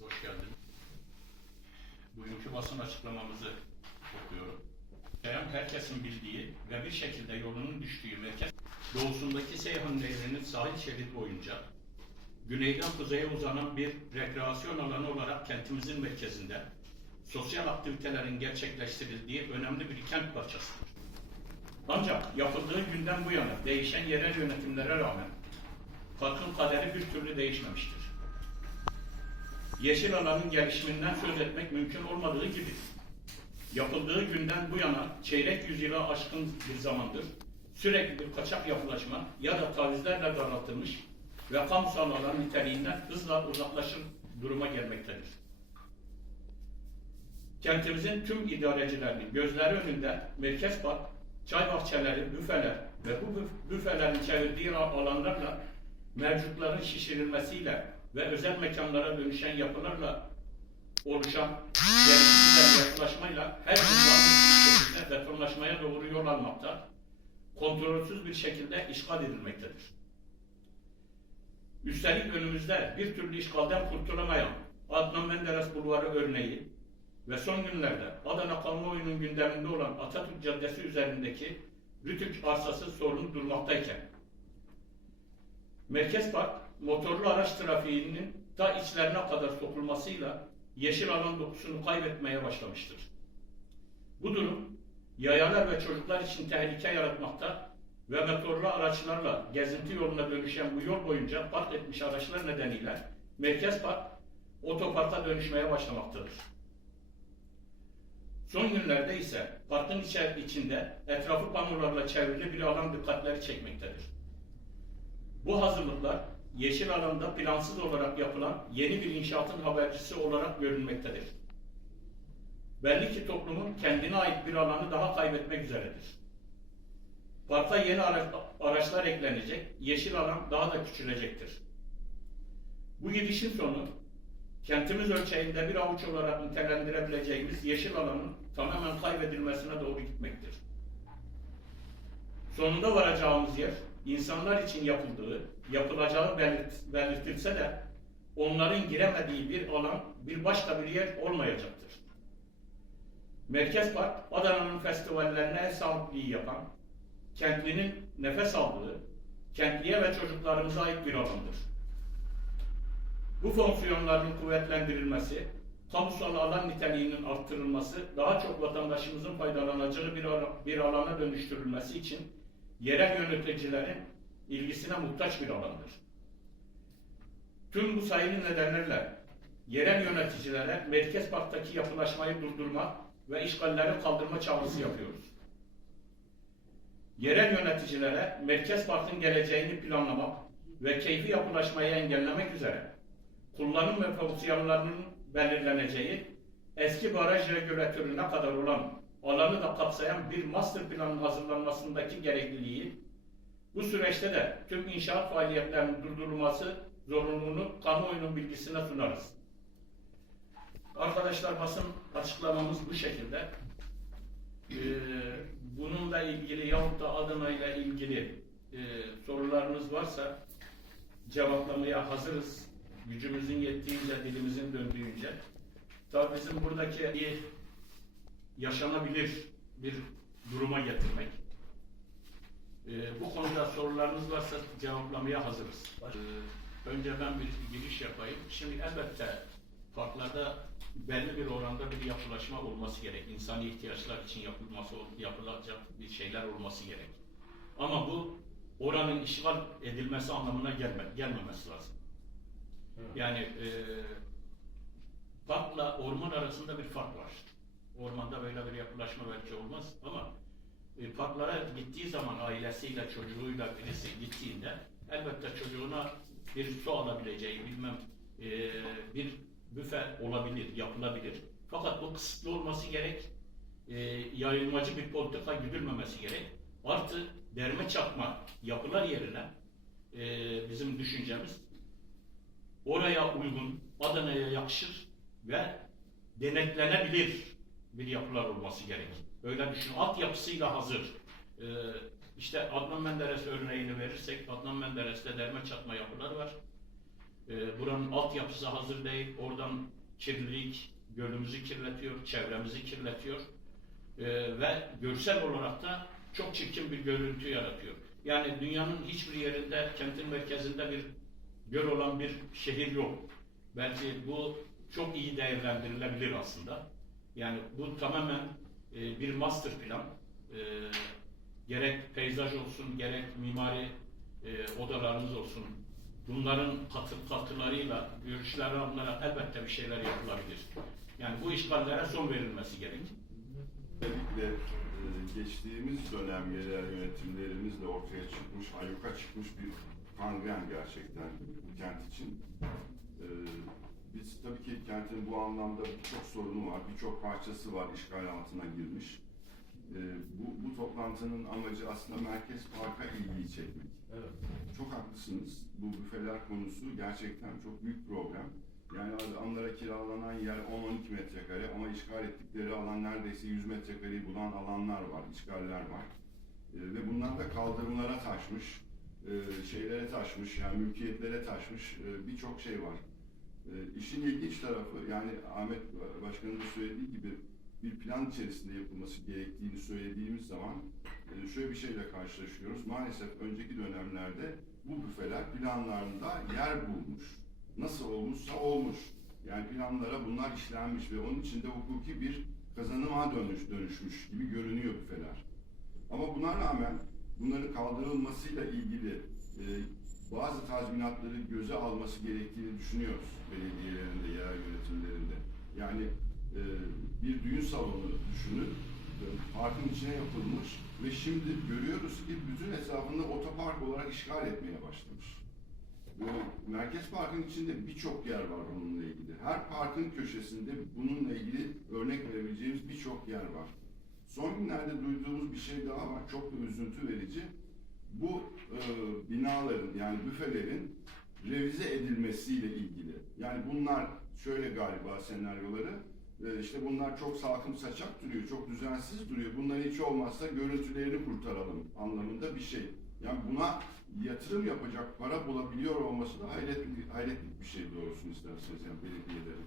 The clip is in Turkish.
hoş geldiniz. Bugünkü basın açıklamamızı okuyorum. Çayan herkesin bildiği ve bir şekilde yolunun düştüğü merkez, doğusundaki Seyhan Nehri'nin sahil şerit boyunca güneyden kuzeye uzanan bir rekreasyon alanı olarak kentimizin merkezinde sosyal aktivitelerin gerçekleştirildiği önemli bir kent parçasıdır. Ancak yapıldığı günden bu yana değişen yerel yönetimlere rağmen parkın kaderi bir türlü değişmemiştir. Yeşil alanın gelişiminden söz etmek mümkün olmadığı gibi yapıldığı günden bu yana çeyrek yüzyıla aşkın bir zamandır sürekli bir kaçak yapılaşma ya da tavizlerle daraltılmış ve kamusal alan niteliğinden hızla uzaklaşır duruma gelmektedir. Kentimizin tüm idarecilerinin gözleri önünde Merkez Park, çay bahçeleri, büfeler ve bu büf- büfelerin çevirdiği alanlarla mevcutların şişirilmesiyle ve özel mekanlara dönüşen yapılarla oluşan gereksiz yapılaşmayla her bir şekilde betonlaşmaya doğru yol almakta, kontrolsüz bir şekilde işgal edilmektedir. Üstelik önümüzde bir türlü işgalden kurtulamayan Adnan Menderes Bulvarı örneği ve son günlerde Adana kamuoyunun gündeminde olan Atatürk Caddesi üzerindeki Rütük arsası sorunu durmaktayken Merkez Park motorlu araç trafiğinin ta içlerine kadar sokulmasıyla yeşil alan dokusunu kaybetmeye başlamıştır. Bu durum yayalar ve çocuklar için tehlike yaratmakta ve motorlu araçlarla gezinti yoluna dönüşen bu yol boyunca park etmiş araçlar nedeniyle Merkez Park otoparka dönüşmeye başlamaktadır. Son günlerde ise parkın içinde etrafı panolarla çevrili bir alan dikkatleri çekmektedir. Bu hazırlıklar yeşil alanda plansız olarak yapılan yeni bir inşaatın habercisi olarak görünmektedir. Belli ki toplumun kendine ait bir alanı daha kaybetmek üzeredir. Parka yeni ara- araçlar eklenecek, yeşil alan daha da küçülecektir. Bu gidişin sonu kentimiz ölçeğinde bir avuç olarak nitelendirebileceğimiz yeşil alanın tamamen kaybedilmesine doğru gitmektir. Sonunda varacağımız yer insanlar için yapıldığı, yapılacağı belirt- belirtilse de onların giremediği bir alan, bir başka bir yer olmayacaktır. Merkez Park, Adana'nın festivallerine ev sahipliği yapan, kentlinin nefes aldığı, kentliye ve çocuklarımıza ait bir alandır. Bu fonksiyonların kuvvetlendirilmesi, kamusal alan niteliğinin arttırılması, daha çok vatandaşımızın faydalanacağı bir, ara- bir alana dönüştürülmesi için yerel yöneticilerin ilgisine muhtaç bir alandır. Tüm bu sayılı nedenlerle yerel yöneticilere Merkez Park'taki yapılaşmayı durdurma ve işgalleri kaldırma çağrısı yapıyoruz. Yerel yöneticilere Merkez Park'ın geleceğini planlamak ve keyfi yapılaşmayı engellemek üzere kullanım ve fonksiyonlarının belirleneceği eski baraj regülatörüne kadar olan alanı da kapsayan bir master planın hazırlanmasındaki gerekliliği, bu süreçte de tüm inşaat faaliyetlerinin durdurulması zorunluluğunu kamuoyunun bilgisine sunarız. Arkadaşlar basın açıklamamız bu şekilde. Ee, bununla ilgili yahut da Adana ile ilgili e, sorularınız varsa cevaplamaya hazırız. Gücümüzün yettiğince, dilimizin döndüğünce. Tabii bizim buradaki yaşanabilir bir duruma getirmek. Ee, bu konuda sorularınız varsa cevaplamaya hazırız. Ee, önce ben bir giriş yapayım. Şimdi elbette parklarda belli bir oranda bir yapılaşma olması gerek. İnsani ihtiyaçlar için yapılması, yapılacak bir şeyler olması gerek. Ama bu oranın işgal edilmesi anlamına gelme, gelmemesi lazım. Yani e, parkla orman arasında bir fark var. Ormanda böyle bir yapılaşma belki olmaz ama e, parklara gittiği zaman ailesiyle, çocuğuyla birisi gittiğinde elbette çocuğuna bir su alabileceği, bilmem e, bir büfe olabilir, yapılabilir. Fakat bu kısıtlı olması gerek, e, yayılmacı bir politika güdülmemesi gerek. Artı derme çakma yapılar yerine e, bizim düşüncemiz oraya uygun, Adana'ya yakışır ve denetlenebilir bir yapılar olması gerek. Öyle düşün. Altyapısıyla hazır. Ee, işte Adnan Menderes örneğini verirsek, Adnan Menderes'te derme çatma yapılar var. E, buranın altyapısı hazır değil. Oradan kirlilik gölümüzü kirletiyor, çevremizi kirletiyor. E, ve görsel olarak da çok çirkin bir görüntü yaratıyor. Yani dünyanın hiçbir yerinde kentin merkezinde bir göl olan bir şehir yok. Belki bu çok iyi değerlendirilebilir aslında. Yani bu tamamen e, bir master plan. E, gerek peyzaj olsun, gerek mimari e, odalarımız olsun. Bunların katı, katılarıyla, görüşlerle onlara elbette bir şeyler yapılabilir. Yani bu işgallere son verilmesi gerekir. Özellikle e, geçtiğimiz dönem yerel yönetimlerimizle ortaya çıkmış, ayyuka çıkmış bir kangren gerçekten bu kent için. E, Biz tabii ki kentin bu anlamda birçok sorunu var, birçok parçası var işgal altına girmiş. E, Bu, bu toplantının amacı aslında Merkez Park'a ilgiyi çekmek. Evet. Çok haklısınız. Bu büfeler konusu gerçekten çok büyük problem. Yani onlara kiralanan yer 10-12 metrekare ama işgal ettikleri alan neredeyse 100 metrekareyi bulan alanlar var, işgaller var. Ee, ve bunlar da kaldırımlara taşmış, e, şeylere taşmış, yani mülkiyetlere taşmış e, birçok şey var. E, işin ilginç tarafı, yani Ahmet Başkan'ın da söylediği gibi bir plan içerisinde yapılması gerektiğini söylediğimiz zaman e, şöyle bir şeyle karşılaşıyoruz. Maalesef önceki dönemlerde bu büfeler planlarında yer bulmuş. Nasıl olmuşsa olmuş. Yani planlara bunlar işlenmiş ve onun içinde hukuki bir kazanıma dönüş, dönüşmüş gibi görünüyor büfeler. Ama buna rağmen bunların kaldırılmasıyla ilgili e, bazı tazminatları göze alması gerektiğini düşünüyoruz belediyelerinde, yerel yönetimlerinde. Yani e, bir düğün salonu düşünün, e, parkın içine yapılmış ve şimdi görüyoruz ki bütün etrafında otopark olarak işgal etmeye başlamış. Merkez Park'ın içinde birçok yer var bununla ilgili. Her parkın köşesinde bununla ilgili örnek verebileceğimiz birçok yer var. Son günlerde duyduğumuz bir şey daha var, çok da üzüntü verici. Bu e, binaların yani büfelerin revize edilmesiyle ilgili. Yani bunlar şöyle galiba senaryoları, e, işte bunlar çok salkım saçak duruyor, çok düzensiz duruyor. Bunların hiç olmazsa görüntülerini kurtaralım anlamında bir şey. Yani buna yatırım yapacak para bulabiliyor olması da hayretli, hayretlik bir şey doğrusunu isterseniz yani belediyelerin.